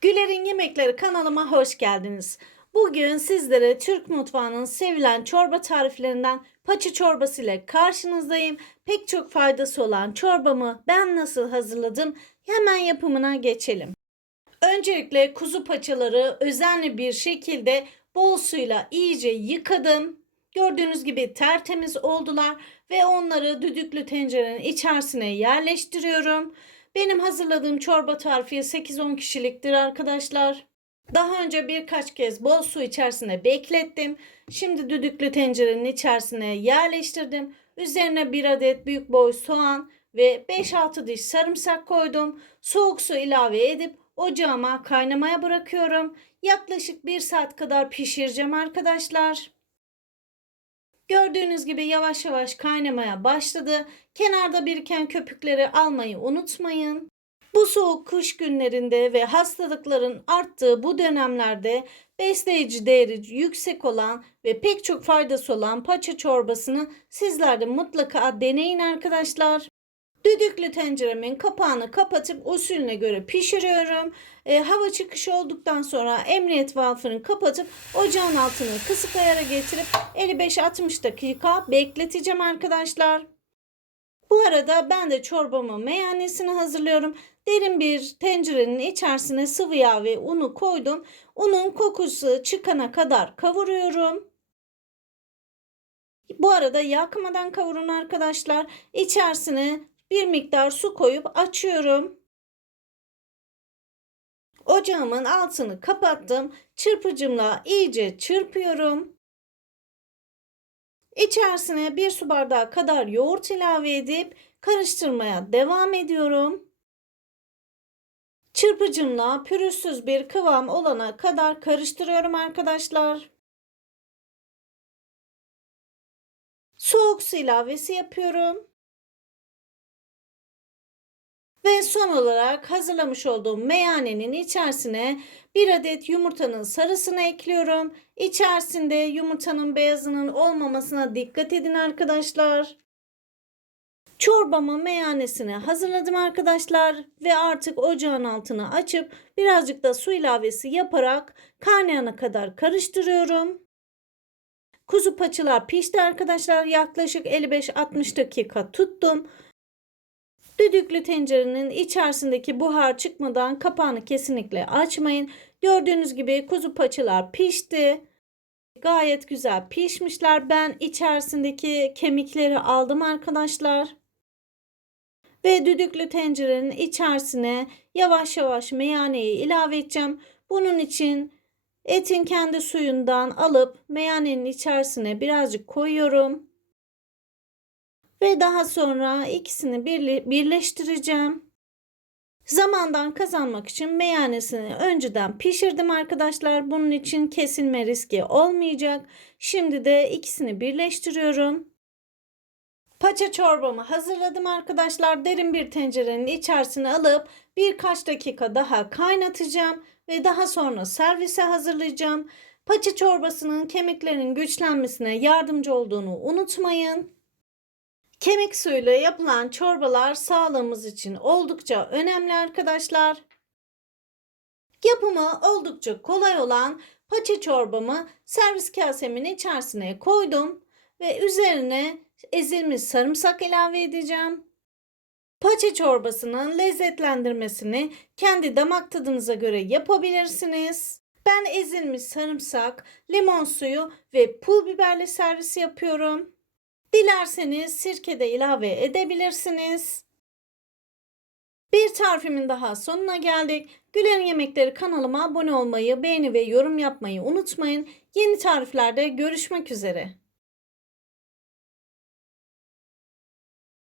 Güler'in Yemekleri kanalıma hoş geldiniz. Bugün sizlere Türk mutfağının sevilen çorba tariflerinden paça çorbası ile karşınızdayım. Pek çok faydası olan çorbamı ben nasıl hazırladım? Hemen yapımına geçelim. Öncelikle kuzu paçaları özenli bir şekilde bol suyla iyice yıkadım. Gördüğünüz gibi tertemiz oldular ve onları düdüklü tencerenin içerisine yerleştiriyorum. Benim hazırladığım çorba tarifi 8-10 kişiliktir arkadaşlar. Daha önce birkaç kez bol su içerisine beklettim. Şimdi düdüklü tencerenin içerisine yerleştirdim. Üzerine bir adet büyük boy soğan ve 5-6 diş sarımsak koydum. Soğuk su ilave edip ocağıma kaynamaya bırakıyorum. Yaklaşık 1 saat kadar pişireceğim arkadaşlar. Gördüğünüz gibi yavaş yavaş kaynamaya başladı. Kenarda biriken köpükleri almayı unutmayın. Bu soğuk kış günlerinde ve hastalıkların arttığı bu dönemlerde besleyici değeri yüksek olan ve pek çok faydası olan paça çorbasını sizler de mutlaka deneyin arkadaşlar. Düdüklü tenceremin kapağını kapatıp usulüne göre pişiriyorum. E, hava çıkışı olduktan sonra emniyet valfını kapatıp ocağın altını kısık ayara getirip 55-60 dakika bekleteceğim arkadaşlar. Bu arada ben de çorbamın meyanesini hazırlıyorum. Derin bir tencerenin içerisine sıvı yağ ve unu koydum. Unun kokusu çıkana kadar kavuruyorum. Bu arada yakmadan kavurun arkadaşlar. İçerisine bir miktar su koyup açıyorum. Ocağımın altını kapattım. Çırpıcımla iyice çırpıyorum. İçerisine bir su bardağı kadar yoğurt ilave edip karıştırmaya devam ediyorum. Çırpıcımla pürüzsüz bir kıvam olana kadar karıştırıyorum arkadaşlar. Soğuk su ilavesi yapıyorum. Ve son olarak hazırlamış olduğum meyanenin içerisine bir adet yumurtanın sarısını ekliyorum. İçerisinde yumurtanın beyazının olmamasına dikkat edin arkadaşlar. Çorbamın meyanesini hazırladım arkadaşlar ve artık ocağın altını açıp birazcık da su ilavesi yaparak kaynayana kadar karıştırıyorum. Kuzu paçalar pişti arkadaşlar. Yaklaşık 55-60 dakika tuttum. Düdüklü tencerenin içerisindeki buhar çıkmadan kapağını kesinlikle açmayın. Gördüğünüz gibi kuzu paçalar pişti. Gayet güzel pişmişler. Ben içerisindeki kemikleri aldım arkadaşlar. Ve düdüklü tencerenin içerisine yavaş yavaş meyaneyi ilave edeceğim. Bunun için etin kendi suyundan alıp meyanenin içerisine birazcık koyuyorum. Ve daha sonra ikisini birleştireceğim. Zamandan kazanmak için meyanesini önceden pişirdim arkadaşlar. Bunun için kesilme riski olmayacak. Şimdi de ikisini birleştiriyorum. Paça çorbamı hazırladım arkadaşlar. Derin bir tencerenin içerisine alıp birkaç dakika daha kaynatacağım ve daha sonra servise hazırlayacağım. Paça çorbasının kemiklerin güçlenmesine yardımcı olduğunu unutmayın. Kemik suyuyla yapılan çorbalar sağlığımız için oldukça önemli arkadaşlar. Yapımı oldukça kolay olan paça çorbamı servis kasemin içerisine koydum ve üzerine ezilmiş sarımsak ilave edeceğim. Paça çorbasının lezzetlendirmesini kendi damak tadınıza göre yapabilirsiniz. Ben ezilmiş sarımsak, limon suyu ve pul biberle servis yapıyorum. Dilerseniz sirke de ilave edebilirsiniz. Bir tarifimin daha sonuna geldik. Gülen Yemekleri kanalıma abone olmayı, beğeni ve yorum yapmayı unutmayın. Yeni tariflerde görüşmek üzere.